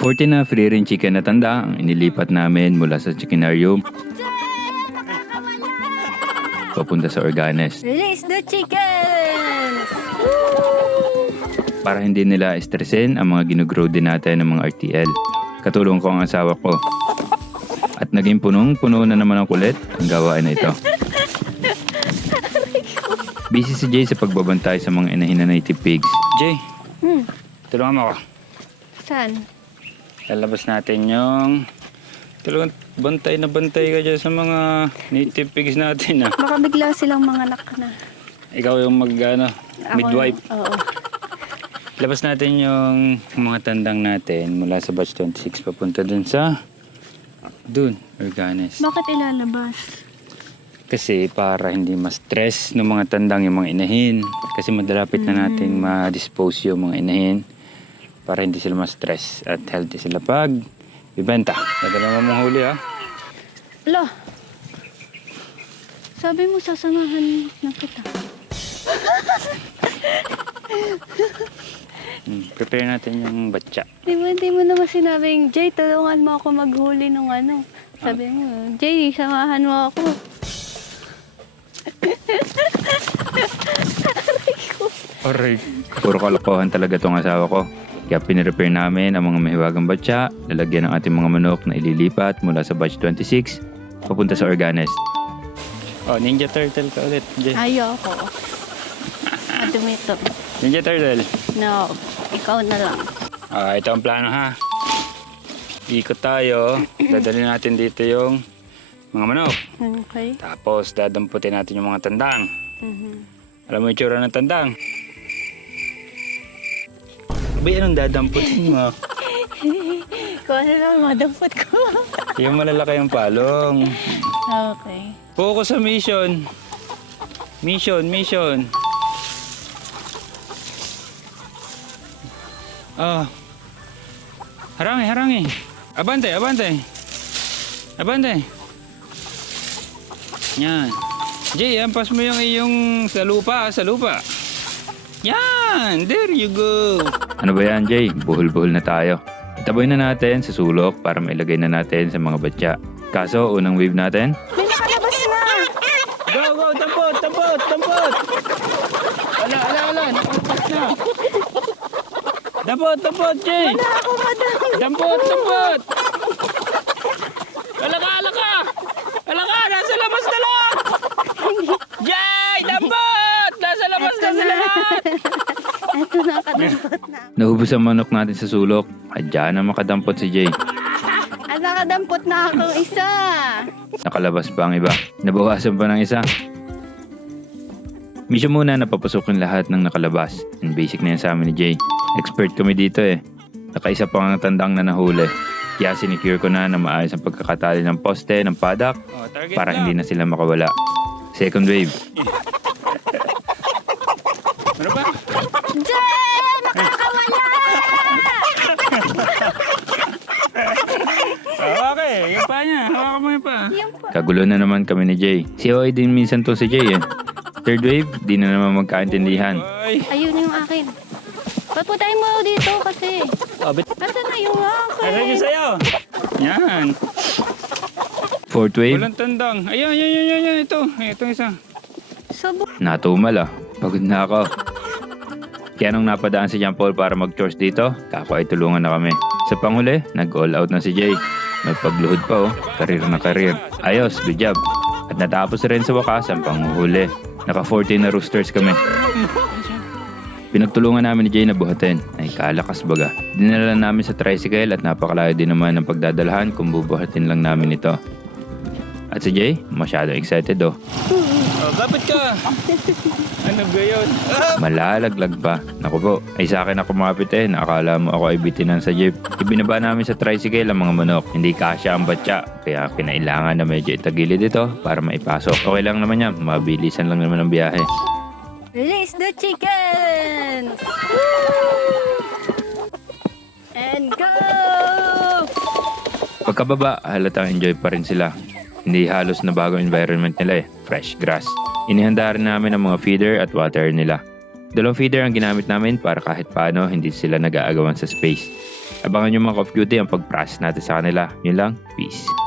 14 na free range chicken na tanda ang inilipat namin mula sa chickenarium papunta sa Organes. Release the chickens! Para hindi nila estresin ang mga ginugrow din natin ng mga RTL. Katulong ko ang asawa ko. At naging punong-puno na naman ang kulit ang gawain na ito. Busy si Jay sa pagbabantay sa mga inahin na native pigs. Jay, tulungan mo ako. Saan? Lalabas natin yung... Tulungan, bantay na bantay ka dyan sa mga native pigs natin ah. Baka bigla silang mga anak na. Ikaw yung midwife. Oo. Labas natin yung mga tandang natin mula sa batch 26 papunta dun sa Organes. Bakit ilalabas? Kasi para hindi ma-stress ng mga tandang yung mga inahin. Kasi madalapit na natin ma-dispose yung mga inahin para hindi sila ma-stress at healthy sila pag ibenta. Nadala mo mong huli ha. Ala! Sabi mo sasamahan na kita. Prepare natin yung batya. Hindi mo naman sinabing, Jay, tulungan mo ako maghuli ng ano. Sabi mo, Jay, samahan mo ako. Aray. Puro kalokohan talaga tong asawa ko. Kaya pinrepair namin ang mga mahiwagang batya, lalagyan ng ating mga manok na ililipat mula sa batch 26 papunta sa Organes. Oh, Ninja Turtle ka ulit, Jay. Ayoko. Madumi ito. Ninja Turtle. No, ikaw na lang. Ito ang plano ha. Ikot tayo. Dadalhin natin dito yung mga manok. Okay. Tapos dadamputin natin yung mga tandang. Alam mo yung tsura ng tandang? Abay, anong dadamputin mo? Kung ano lang madampot ko. Yung malalaki yung palong. Okay. Focus sa mission. Mission. Oh. Harangi. Abante. Yan. Jay, ampas mo yung iyong sa lupa. Yan! There you go! Ano ba yan, Jay? Buhol-buhol na tayo. Itaboy na natin sa sulok para mailagay na natin sa mga batya. Kaso, unang wave natin. May nakalabas na! Go! Tampot! Ala! Nakalabas na! Tampot, Jay! Wala ako madami. Tampot! Alaka! Nasa labas na lang! Jay! Tampot! Nasa labas na sila lahat! Ito nakadampot na. Naubos ang manok natin sa sulok. At dyan na makadampot si Jay. At nakadampot na akong isa. Nakalabas pa ang iba. Nabawasan pa ng isa. Mission muna na papasukin lahat ng nakalabas. And basic na yan sa amin ni Jay. Expert kami dito eh. Nakaisa pa ang tandang na nahuli. Kaya sinicure ko na maayos ang pagkakatali ng poste ng paddock para hindi na sila makawala. Second wave. Ano ba? Jay! Nakakawala! Okay, yung pa niya. Hawakan mo yung pa. Yung pa. Kagulo na naman kami ni Jay. Si OA din minsan to si Jay eh. Third wave, di na naman magkaintindihan. Ayun na yung akin. Paputayin mo dito kasi. Nasaan na yung akin? Nasaan yung sa'yo? Yan. Fourth wave. Walang tandang. Ayan. Ito isa. Sabo. Natumal ah. Pagod na ako. Kaya nung napadaan si Jean Paul para mag-chores dito, kako ay tulungan na kami. Sa panghuli, nag-all out na si Jay. May pagluhod pa oh. Karir na karir. Ayos, good job. At natapos rin sa wakas ang panguhuli. Naka 14 na roosters kami. Pinagtulungan namin ni Jay na buhatin. Ay kalakas baga. Dinala namin sa tricycle at napakalayo din naman ng pagdadalhan kung bubuhatin lang namin ito. At si Jay, masyado excited oh. Oh, kapit ka. Ano ba yun? Malalaglag pa. Naku po, ay sa akin ako kumapit eh. Nakakala mo ako ay bitinan sa jeep. Ibinaba namin sa tricycle ang mga manok. Hindi kasya ang batya. Kaya kinailangan na medyo itagilid ito para maipasok. Okay lang naman yan. Mabilisan lang naman ang biyahe. Release the chicken! And go! Pagkababa, halatang enjoy pa rin sila. Hindi halos na bagong environment nila eh. Fresh grass. Inihanda rin namin ang mga feeder at water nila. 2 feeder ang ginamit namin para kahit paano hindi sila nag-aagawan sa space. Abangan nyo mga Call of Duty ang pag-process natin sa kanila. Yun lang. Peace.